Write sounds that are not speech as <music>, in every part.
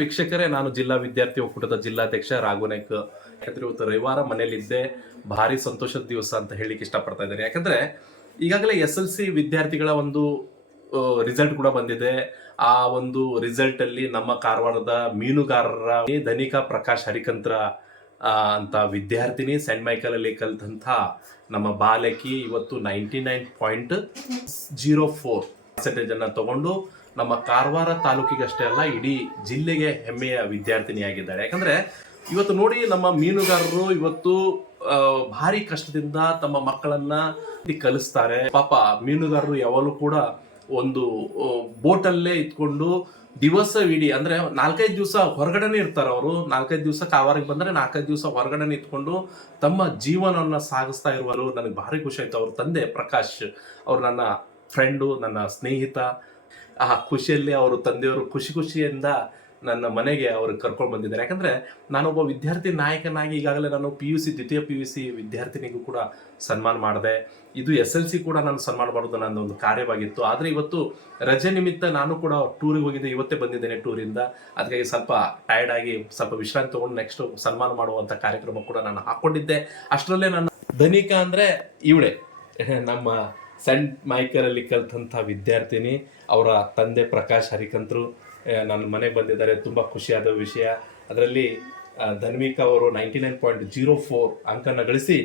ವೀಕ್ಷಕರೇ, ನಾನು ಜಿಲ್ಲಾ ವಿದ್ಯಾರ್ಥಿ ಒಕ್ಕೂಟದ ಜಿಲ್ಲಾಧ್ಯಕ್ಷ ರಾಘುನಾಯ್ಕ ಯಾಕಂದ್ರೆ ಇವತ್ತು ರವಿವಾರ ಮನೆಯಲ್ಲಿದ್ದೆ. ಭಾರಿ ಸಂತೋಷದ ದಿವಸ ಅಂತ ಹೇಳಿಕ್ಕೆ ಇಷ್ಟಪಡ್ತಾ ಇದ್ದೇನೆ. ಯಾಕಂದ್ರೆ ಈಗಾಗಲೇ ಎಸ್ ಎಲ್ ಸಿ ವಿದ್ಯಾರ್ಥಿಗಳ ಒಂದು ರಿಸಲ್ಟ್ ಕೂಡ ಬಂದಿದೆ. ಆ ಒಂದು ರಿಸಲ್ಟ್ ಅಲ್ಲಿ ನಮ್ಮ ಕಾರವಾರದ ಮೀನುಗಾರರ ಧನಿಕಾ ಪ್ರಕಾಶ್ ಹರಿಕಂತ್ರ ಅಂತ ವಿದ್ಯಾರ್ಥಿನಿ ಸೆಂಟ್ ಮೈಕಲ್ ಅಲ್ಲಿ ಕಲ್ತಂತ ನಮ್ಮ ಬಾಲಕಿ ಇವತ್ತು ninety nine point zero four percentage ಅನ್ನ ತಗೊಂಡು ನಮ್ಮ ಕಾರವಾರ ತಾಲೂಕಿಗಷ್ಟೇ ಅಲ್ಲ, ಇಡೀ ಜಿಲ್ಲೆಗೆ ಹೆಮ್ಮೆಯ ವಿದ್ಯಾರ್ಥಿನಿಯಾಗಿದ್ದಾರೆ. ಯಾಕಂದ್ರೆ ಇವತ್ತು ನೋಡಿ ನಮ್ಮ ಮೀನುಗಾರರು ಇವತ್ತು ಭಾರಿ ಕಷ್ಟದಿಂದ ತಮ್ಮ ಮಕ್ಕಳನ್ನ ಕಲಿಸ್ತಾರೆ. ಪಾಪ ಮೀನುಗಾರರು ಯಾವಾಗಲೂ ಕೂಡ ಒಂದು ಬೋಟಲ್ಲೇ ಇಟ್ಕೊಂಡು ದಿವಸವಿಡೀ ಅಂದ್ರೆ ನಾಲ್ಕೈದು ದಿವಸ ಹೊರಗಡೆನೆ ಇರ್ತಾರೆ ಅವರು. ನಾಲ್ಕೈದು ದಿವಸ ಕಾವಾರಿಗೆ ಬಂದ್ರೆ ನಾಲ್ಕೈದು ದಿವಸ ಹೊರಗಡೆ ಇಟ್ಕೊಂಡು ತಮ್ಮ ಜೀವನವನ್ನ ಸಾಗಿಸ್ತಾ ಇರುವರು ನನಗೆ ಭಾರಿ ಖುಷಿ ಆಯ್ತು. ಅವ್ರ ತಂದೆ ಪ್ರಕಾಶ್, ಅವ್ರು ನನ್ನ ಫ್ರೆಂಡು ನನ್ನ ಸ್ನೇಹಿತ. ಆ ಖುಷಿಯಲ್ಲಿ ಅವರು ತಂದೆಯವರು ಖುಷಿ ಖುಷಿಯಿಂದ ನನ್ನ ಮನೆಗೆ ಅವರು ಕರ್ಕೊಂಡು ಬಂದಿದ್ದಾರೆ. ಯಾಕಂದ್ರೆ ನಾನೊಬ್ಬ ವಿದ್ಯಾರ್ಥಿ ನಾಯಕನಾಗಿ ಈಗಾಗಲೇ ನಾನು ಪಿ ಯು ಸಿ ದ್ವಿತೀಯ ಪಿ ಯು ಸಿ ವಿದ್ಯಾರ್ಥಿನಿಗೂ ಕೂಡ ಸನ್ಮಾನ ಮಾಡಿದೆ. ಇದು ಎಸ್ ಎಲ್ ಸಿ ಕೂಡ ನಾನು ಸನ್ಮಾನ ಮಾಡೋದು ನನ್ನ ಒಂದು ಕಾರ್ಯವಾಗಿತ್ತು. ಆದರೆ ಇವತ್ತು ರಜೆ ನಿಮಿತ್ತ ನಾನು ಕೂಡ ಟೂರಿಗೆ ಹೋಗಿದ್ದೆ. ಇವತ್ತೇ ಬಂದಿದ್ದೇನೆ ಟೂರಿಂದ ಅದಕ್ಕಾಗಿ ಸ್ವಲ್ಪ ಟಯರ್ಡ್ ಆಗಿ ಸ್ವಲ್ಪ ವಿಶ್ರಾಂತಿ ತಗೊಂಡು ನೆಕ್ಸ್ಟ್ ಸನ್ಮಾನ ಮಾಡುವಂಥ ಕಾರ್ಯಕ್ರಮ ಕೂಡ ನಾನು ಹಾಕೊಂಡಿದ್ದೆ. ಅಷ್ಟರಲ್ಲೇ ನನ್ನ ಧನಿಕಾ ಅಂದ್ರೆ ಇವಳೆ. <laughs> ನಮ್ಮ ಸೆಂಟ್ ಮೈಕಲಲ್ಲಿ ಕಲಿತಂಥ ವಿದ್ಯಾರ್ಥಿನಿ, ಅವರ ತಂದೆ ಪ್ರಕಾಶ್ ಹರಿಕಂತರು. ನನ್ನ ಮನೆಗೆ ಬಂದಿದ್ದಾರೆ, ತುಂಬ ಖುಷಿಯಾದ ವಿಷಯ. ಅದರಲ್ಲಿ ಧನ್ವಿಕಾ ಅವರು ninety nine point zero four ಅಂಕನ ಗಳಿಸಿ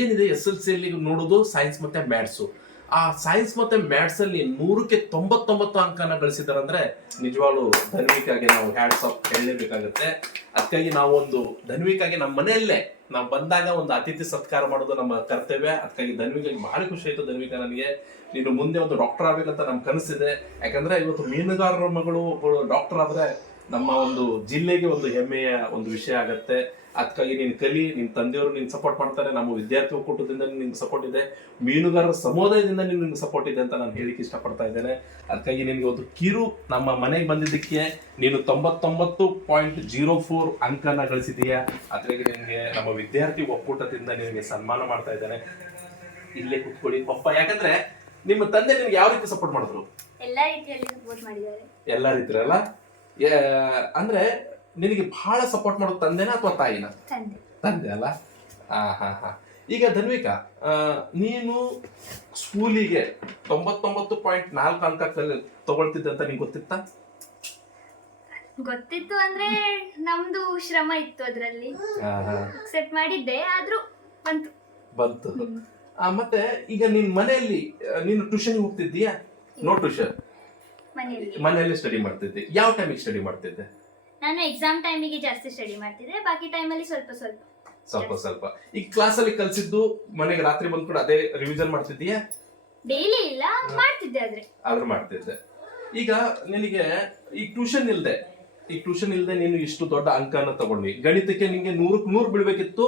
ಏನಿದೆ ಎಸ್ ಎಲ್ ಸಿಯಲ್ಲಿ ನೋಡೋದು ಸೈನ್ಸ್ ಮತ್ತೆ ಮ್ಯಾಥ್ಸು ಆ ಸೈನ್ಸ್ ಮತ್ತೆ ಮ್ಯಾಥ್ಸ್ ಅಲ್ಲಿ ನೂರಕ್ಕೆ ತೊಂಬತ್ತೊಂಬತ್ತು ಅಂಕನ ಗಳಿಸಿದಾರೆ ಅಂದ್ರೆ ನಿಜವಾಗ್ಲು ಧನ್ವಿಕಾಗಿ ನಾವು ಹ್ಯಾಂಡ್ಸ್ ಆಫ್ ಹೇಳಲೇಬೇಕಾಗುತ್ತೆ. ಅದಕ್ಕಾಗಿ ನಾವು ಒಂದು ಧನ್ವಿಕಾಗಿ ನಮ್ಮ ಮನೆಯಲ್ಲೇ ನಾವು ಬಂದಾಗ ಒಂದು ಅತಿಥಿ ಸತ್ಕಾರ ಮಾಡೋದು ನಮ್ಮ ಕರ್ತವ್ಯ. ಅದಕ್ಕಾಗಿ ಧನ್ವಿಕಾಗಿ ಬಹಳ ಖುಷಿ ಆಯ್ತು ಧನ್ವಿಕಾ ನನಗೆ. ನೀನು ಮುಂದೆ ಒಂದು ಡಾಕ್ಟರ್ ಆಗ್ಬೇಕಂತ ನಮ್ ಕನಸಿದೆ. ಯಾಕಂದ್ರೆ ಇವತ್ತು ಮೀನುಗಾರರ ಮಗಳು ಡಾಕ್ಟರ್ ಆದ್ರೆ ನಮ್ಮ ಒಂದು ಜಿಲ್ಲೆಗೆ ಒಂದು ಹೆಮ್ಮೆಯ ಒಂದು ವಿಷಯ ಆಗತ್ತೆ. ಅದಕ್ಕಾಗಿ ನೀನು ಕಲಿ ನಿನ್ ತಂದೆಯವರು ನಿನ್ ಸಪೋರ್ಟ್ ಮಾಡ್ತಾರೆ. ನಮ್ಮ ವಿದ್ಯಾರ್ಥಿ ಒಕ್ಕೂಟದಿಂದ ನಿನ್ಗೆ ಸಪೋರ್ಟ್ ಇದೆ. ಮೀನುಗಾರರ ಸಮುದಾಯದಿಂದ ನಿಮ್ಗೆ ಸಪೋರ್ಟ್ ಇದೆ ಅಂತ ನಾನು ಹೇಳಿಕ್ಕೆ ಇಷ್ಟಪಡ್ತಾ ಇದ್ದೇನೆ. ಅದಕ್ಕಾಗಿ ನಿನ್ಗೆ ಒಂದು ಕಿರು ನಮ್ಮ ಮನೆಗೆ ಬಂದಿದ್ದಕ್ಕೆ ನೀನು ತೊಂಬತ್ತೊಂಬತ್ತು ಪಾಯಿಂಟ್ ಜೀರೋ ಫೋರ್ ಅಂಕನ ಗಳಿಸಿದೀಯಾ. ಅದಕ್ಕಾಗಿ ನಿನಗೆ ನಮ್ಮ ವಿದ್ಯಾರ್ಥಿ ಒಕ್ಕೂಟದಿಂದ ನಿನಗೆ ಸನ್ಮಾನ ಮಾಡ್ತಾ ಇದ್ದೇನೆ. ಇಲ್ಲೇ ಕುತ್ಕೊಳ್ಳಿ. ಪಪ್ಪ ಯಾಕಂದ್ರೆ ನಿಮ್ಮ ತಂದೆ ನಿನ್ಗೆ ಯಾವ ರೀತಿ ಸಪೋರ್ಟ್ ಮಾಡಿದ್ರು? ಎಲ್ಲ ರೀತಿಯಲ್ಲಿ ಸಪೋರ್ಟ್ ಮಾಡಿದ್ದಾರೆ. ಎಲ್ಲ ರೀತಿರಲ್ಲ ಅಂದ್ರೆ ನಿನಗೆ ಬಹಳ ಸಪೋರ್ಟ್ ಮಾಡೋದು ತಂದೆನ ಅಥವಾ ತಾಯಿನ? ತಂದೆ. ಅಲ್ಲ? ಹಾ ಹಾ ಹಾ. ಈಗ ಧನ್ವಿಕಾ ನೀನು ಸ್ಕೂಲಿಗೆ ತೊಂಬತ್ತೊಂಬತ್ತು ಪಾಯಿಂಟ್ ನಾಲ್ಕು ಅಂಕ ಕಲ್ ತಗೊಳ್ತಿದ್ದೆ ಅಂತ ನಿಂಗೆ ಗೊತ್ತಿತ್ತಾ? ಗೊತ್ತಿತ್ತು ಅಂದ್ರೆ ನಮ್ದು ಶ್ರಮ ಇತ್ತು ಅದ್ರಲ್ಲಿ. ಸೆಟ್. ಅಕ್ಸೆಪ್ಟ್ ಮಾಡಿದ್ದೆ ಆದ್ರೂ ಬಂತು. ಬಂತು. ಮತ್ತೆ ಈಗ ನಿನ್ ಮನೆಯಲ್ಲಿ ನೀನು ಟ್ಯೂಷನ್ ಹೋಗ್ತಿದ್ದೀಯಾ? ನೋ ಟ್ಯೂಷನ್ ಮನೆಯಲ್ಲಿ. ಮನೆಯಲ್ಲಿ ಸ್ಟಡಿ ಮಾಡ್ತಿದ್ದೆ. ಯಾವ ಟೈಮಿಗೆ ಸ್ಟಡಿ ಮಾಡ್ತಿದ್ದೆ? ನಾನು ಎಕ್ಸಾಮ್ ಟೈಮಿಗೆ ಜಾಸ್ತಿ ಸ್ಟಡಿ ಮಾಡ್ತಿದ್ದೆ. ಬಾಕಿ ಟೈಮಲ್ಲಿ ಸ್ವಲ್ಪ ಸ್ವಲ್ಪ. ಸ್ವಲ್ಪ ಸ್ವಲ್ಪ. ಈಗ ಕ್ಲಾಸಲ್ಲಿ ಕಲಸಿದ್ದು ಮನೆಗೆ ರಾತ್ರಿ ಬಂದ್ಕೊಂಡು ಅದೇ ರಿವಿಷನ್ ಮಾಡ್ತಿದ್ದೀಯಾ? ಡೈಲಿ ಇಲ್ಲ ಮಾಡ್ತಿದ್ದೆ ಆದ್ರೆ. ಆದ್ರೂ ಮಾಡ್ತಿದ್ದೆ. ಈಗ ನಿನಗೆ ಈ ಟ್ಯೂಷನ್ ಇಲ್ದೆ ಈ ಟ್ಯೂಷನ್ ಇಲ್ದೆ ನೀನು ಇಷ್ಟು ದೊಡ್ಡ ಅಂಕನ ತಗೊಂಡ್ವಿ ಗಣಿತಕ್ಕೆ ನಿಂಗೆ ನೂರಕ್ಕೆ ನೂರು ಬೀಳ್ಬೇಕಿತ್ತು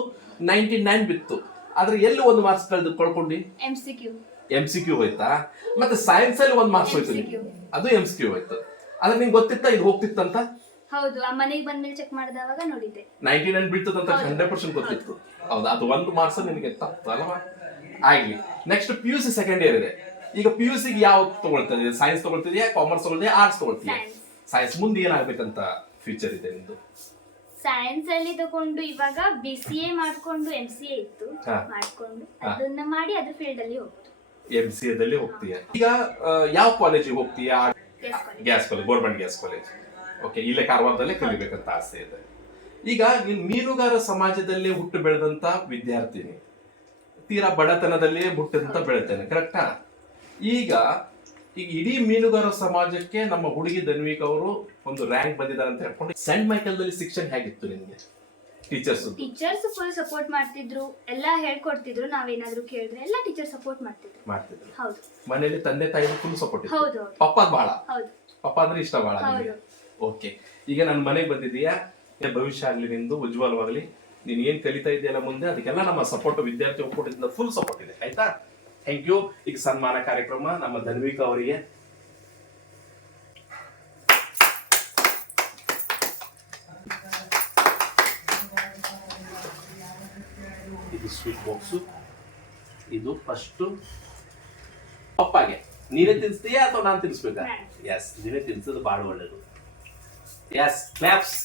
ನೈಂಟಿ ನೈನ್ ಬಿತ್ತು. ಆದ್ರೆ ಎಲ್ಲಿ ಒಂದು ಮಾರ್ಕ್ಸ್ ಕಳೆದು ಕಳ್ಕೊಂಡಿ? M C Q M C Q ಹೋಯ್ತಾ? ಮತ್ತೆ ಸೈನ್ಸ್ ಅಲ್ಲಿ ಒಂದ್ ಮಾರ್ಕ್ಸ್ ಹೋಯ್ತು. ಅದು ಎಂ ಸಿ ಕ್ಯೂ ಹೋಯ್ತು. ಆದ್ರೆ ನಿಂಗೆ ಗೊತ್ತಿತ್ತಾ ಇದು ಹೋಗ್ತಿತ್ತಂತ? ಹೌದು ಆ ಮನೆಗೆ ಬಂದ್ಮೇಲೆ ಚೆಕ್ ಮಾಡಿದವಾಗ ನೋಡಿದ್ದೆ. ನೈಂಟಿ ನೈನ್ ಬೀಳ್ತದಂತ. ಹಂಡ್ರೆಡ್ ಪರ್ಸೆಂಟ್ ಗೊತ್ತಿತ್ತು. ಹೌದಾ. ಅದು ಒಂದು ಮಾರ್ಕ್ಸ್ ನಿನಗೆ ತಪ್ಪು ಅಲ್ವಾ? ಆಗ್ಲಿ. Next P U C second year ಇದೆ. ಈಗ ಪಿ ಯು ಸಿಗೆ ಯಾವ ತಗೊಳ್ತಾ ಸೈನ್ಸ್ ತಗೊಳ್ತಿದ್ಯಾ ಕಾಮರ್ಸ್ ತಗೊಳ್ತಿದ್ಯಾ ಆರ್ಟ್ಸ್ ತಗೊಳ್ತೀಯಾ ಸೈನ್ಸ್ ಮುಂದೆ ಏನಾಗ್ಬೇಕಂತ ಫ್ಯೂಚರ್ ಇದೆ ನಿಮ್ದು? ಸೈನ್ಸ್ ಅಲ್ಲಿ ತಗೊಂಡು ಇವಾಗ ಬಿ ಸಿ ಎ ಮಾಡ್ಕೊಂಡು ಎಂ ಸಿ ಎ ಇತ್ತು. ಮಾಡ್ಕೊಂಡು ಅದನ್ನ ಮಾಡಿ ಅದ್ರ ಫೀಲ್ಡ್ ಅಲ್ಲಿ ಹೋಗ್ತು ಎಂ ಸಿ ಎದಲ್ಲಿ ಹೋಗ್ತೀಯಾ? ಈಗ ಯಾವ ಕಾಲೇಜಿಗೆ ಹೋಗ್ತೀಯಾ? Gas college government gas college okay ಇಲ್ಲೇ ಕಾರವಾರದಲ್ಲೇ ಕಲಿಬೇಕಂತ ಆಸೆ ಇದೆ. ಈಗ ನೀನು ಮೀನುಗಾರ ಸಮಾಜದಲ್ಲೇ ಹುಟ್ಟು ಬೆಳೆದಂತ ವಿದ್ಯಾರ್ಥಿನಿ. ತೀರಾ ಬಡತನದಲ್ಲೇ ಹುಟ್ಟಿದಂತ ಬೆಳೆತೇನೆ ಕರೆಕ್ಟಾ ಈಗ ಈಗ ಇಡೀ ಮೀನುಗಾರ ಸಮಾಜಕ್ಕೆ ನಮ್ಮ ಹುಡುಗಿ ಧನ್ವಿಕ್ ಅವರು ಒಂದು ರ್ಯಾಂಕ್ ಬಂದಿದ್ದಾರೆ ಅಂತ ಹೇಳ್ಕೊಂಡು ಸೆಂಟ್ ಮೈಕಲ್ದಲ್ಲಿ ಶಿಕ್ಷಣ ಹೇಗಿತ್ತು ನಿನ್ಗೆ? ಟೀಚರ್ಸ್ ಟೀಚರ್ಸ್ ಫುಲ್ ಸಪೋರ್ಟ್ ಮಾಡ್ತಿದ್ರು ಎಲ್ಲ ಹೇಳ್ಕೊಡ್ತಿದ್ರು ನಾವೇನಾದ್ರೂ ಕೇಳಿದ್ರೆ ಎಲ್ಲ ಟೀಚರ್ ಸಪೋರ್ಟ್ ಮಾಡ್ತಿದ್ರು. ಮಾಡ್ತಿದ್ರು. ಹೌದು. ಮನೆಯಲ್ಲಿ ತಂದೆ ತಾಯಿ ಫುಲ್ ಸಪೋರ್ಟ್ ಹೌದು ಹೌದು. ಪಪ್ಪ ಬಹಳ ಹೌದು. ಪಪ್ಪ ಅಂದ್ರೆ ಇಷ್ಟ ಬಹಳ ಹೌದು. ಓಕೆ ಈಗ ನನ್ನ ಮನೆಗೆ ಬಂದಿದ್ದೀಯಾ? ಏ ಭವಿಷ್ಯ ಆಗ್ಲಿ ನಿಂದು ಉಜ್ವಲವಾಗ್ಲಿ ನೀನ್ ಏನ್ ಕಲಿತಾ ಇದೆಯಲ್ಲ ಮುಂದೆ ಅದಕ್ಕೆಲ್ಲ ನಮ್ಮ ಸಪೋರ್ಟ್ ವಿದ್ಯಾರ್ಥಿ ಒಕ್ಕೂಟದಿಂದ ಫುಲ್ ಸಪೋರ್ಟ್ ಇದೆ. ಆಯ್ತಾ? ಥ್ಯಾಂಕ್ ಯು ಈಗ ಸನ್ಮಾನ ಕಾರ್ಯಕ್ರಮ ನಮ್ಮ ಧನ್ವಿಕಾ ಅವರಿಗೆ. ಸ್ವೀಟ್ ಬಾಕ್ಸು ಇದು ಫಸ್ಟ್ ಪಪ್ಪಾಗೆ ನೀನೇ ತಿನ್ಸ್ತೀಯಾ ಅಥವಾ ನಾನು ತಿನ್ಸ್ಬೇಕಾ. ಎಸ್ ನೀನೇ ತಿನ್ಸೋದು ಭಾಳ ಒಳ್ಳೇದು. ಎಸ್ ಕ್ಲಾಪ್ಸ್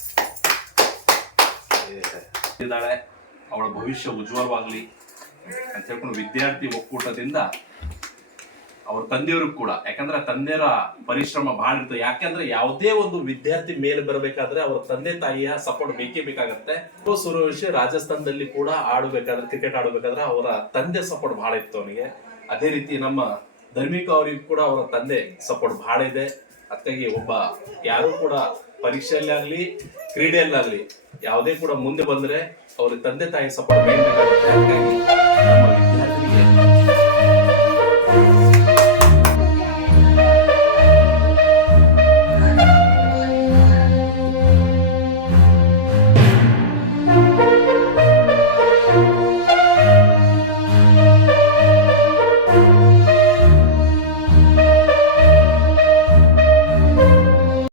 ಇದ್ದಾಳೆ ಅವಳ ಭವಿಷ್ಯ ಉಜ್ವಲವಾಗಲಿ ಅಂತ ಹೇಳ್ಕೊಂಡು ವಿದ್ಯಾರ್ಥಿ ಒಕ್ಕೂಟದಿಂದ ಅವ್ರ ತಂದೆಯವರು ಕೂಡ. ಯಾಕಂದ್ರೆ ತಂದೆಯರ ಪರಿಶ್ರಮ ಬಹಳ ಇರ್ತದೆ. ಯಾಕಂದ್ರೆ ಯಾವುದೇ ಒಂದು ವಿದ್ಯಾರ್ಥಿ ಮೇಲೆ ಬರಬೇಕಾದ್ರೆ ಅವ್ರ ತಂದೆ ತಾಯಿಯ ಸಪೋರ್ಟ್ ಬೇಕೇ ಬೇಕಾಗತ್ತೆ. ಸುರೇಶ್ ರಾಜಸ್ಥಾನದಲ್ಲಿ ಕೂಡ ಆಡಬೇಕಾದ್ರೆ ಕ್ರಿಕೆಟ್ ಆಡಬೇಕಾದ್ರೆ ಅವರ ತಂದೆ ಸಪೋರ್ಟ್ ಬಹಳ ಇತ್ತು ಅವನಿಗೆ. ಅದೇ ರೀತಿ ನಮ್ಮ ಧರ್ಮಿಕ ಅವರಿಗೂ ಕೂಡ ಅವರ ತಂದೆ ಸಪೋರ್ಟ್ ಬಹಳ ಇದೆ. ಅದಕ್ಕಾಗಿ ಒಬ್ಬ ಯಾರು ಕೂಡ ಪರೀಕ್ಷೆಯಲ್ಲಿ ಆಗ್ಲಿ ಕ್ರೀಡೆಯಲ್ಲಾಗ್ಲಿ ಯಾವುದೇ ಕೂಡ ಮುಂದೆ ಬಂದ್ರೆ ಅವ್ರ ತಂದೆ ತಾಯಿ ಸಪೋರ್ಟ್ ಬೇಕಾಗುತ್ತೆ. ಹಾಗಾಗಿ ನಮ್ಮ